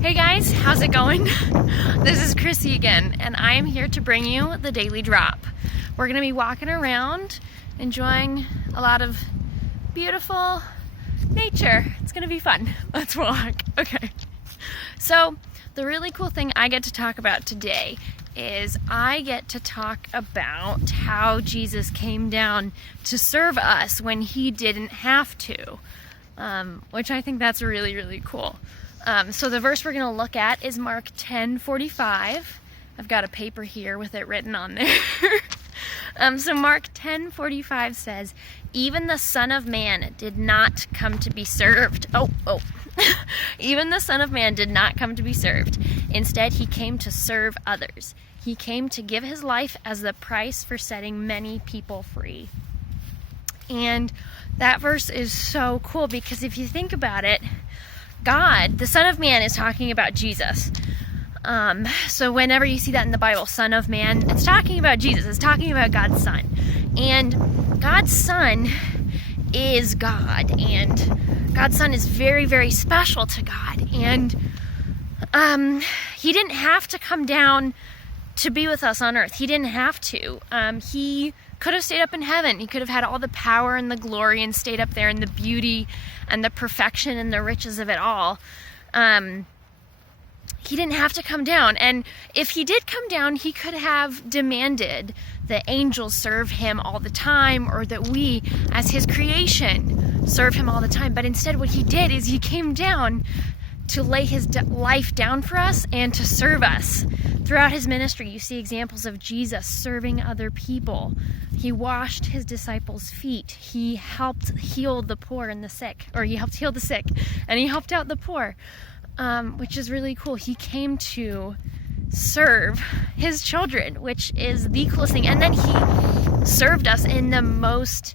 Hey guys, how's it going? This is Chrissy again, and I am here to bring you the Daily Drop. We're going to be walking around, enjoying a lot of beautiful nature. It's going to be fun. Let's walk. Okay. So, the really cool thing I get to talk about today is I get to talk about how Jesus came down to serve us when he didn't have to, which I think that's really, really cool. So the verse we're going to look at is Mark 10:45. I've got a paper here with it written on there. So Mark 10:45 says, "Even the Son of Man did not come to be served." Even the Son of Man did not come to be served. Instead, he came to serve others. He came to give his life as the price for setting many people free. And that verse is so cool because if you think about it, God, the Son of Man, is talking about Jesus. So whenever you see that in the Bible, Son of Man, it's talking about Jesus. It's talking about God's Son. And God's Son is God. And God's Son is very, very special to God. And he didn't have to come down to be with us on earth. He didn't have to. He could have stayed up in heaven. He could have had all the power and the glory and stayed up there in the beauty and the perfection and the riches of it all. He didn't have to come down. And if he did come down, he could have demanded that angels serve him all the time, or that we, as his creation, serve him all the time. But instead what he did is he came down to lay his life down for us and to serve us. Throughout his ministry, you see examples of Jesus serving other people. He washed his disciples' feet. He helped heal the poor and the sick, or he helped heal the sick, and he helped out the poor, which is really cool. He came to serve his children, which is the coolest thing. And then he served us in the most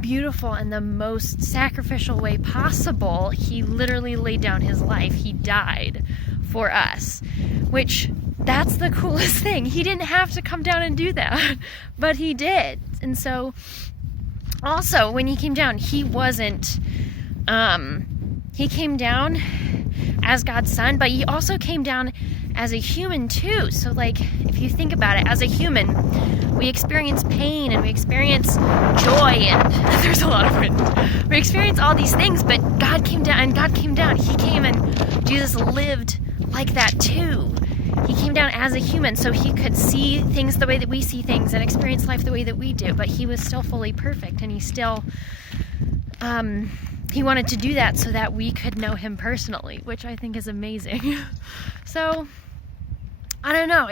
beautiful and the most sacrificial way possible. He literally laid down his life. He died for us, which that's the coolest thing. He didn't have to come down and do that, but he did. And so also when he came down, he wasn't, he came down as God's Son, but he also came down as a human too. So like, if you think about it, as a human, we experience pain and we experience joy, and there's a lot of wind. We experience all these things, but God came down, and God came down. He came, and Jesus lived like that too. He came down as a human so he could see things the way that we see things and experience life the way that we do, but he was still fully perfect, and he still he wanted to do that so that we could know him personally, which I think is amazing. So I don't know,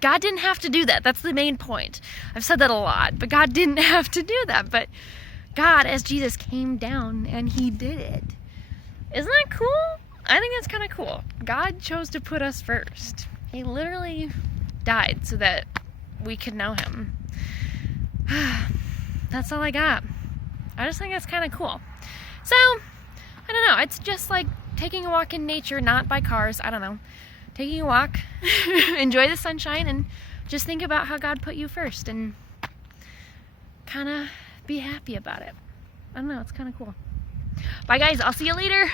God didn't have to do that. That's the main point. I've said that a lot, but God didn't have to do that. But God, as Jesus, came down and he did it. Isn't that cool? I think that's kind of cool. God chose to put us first. He literally died so that we could know him. That's all I got. I just think that's kind of cool. So, I don't know. It's just like taking a walk in nature, not by cars. I don't know. Taking a walk, enjoy the sunshine, and just think about how God put you first and kind of be happy about it. I don't know. It's kind of cool. Bye, guys. I'll see you later.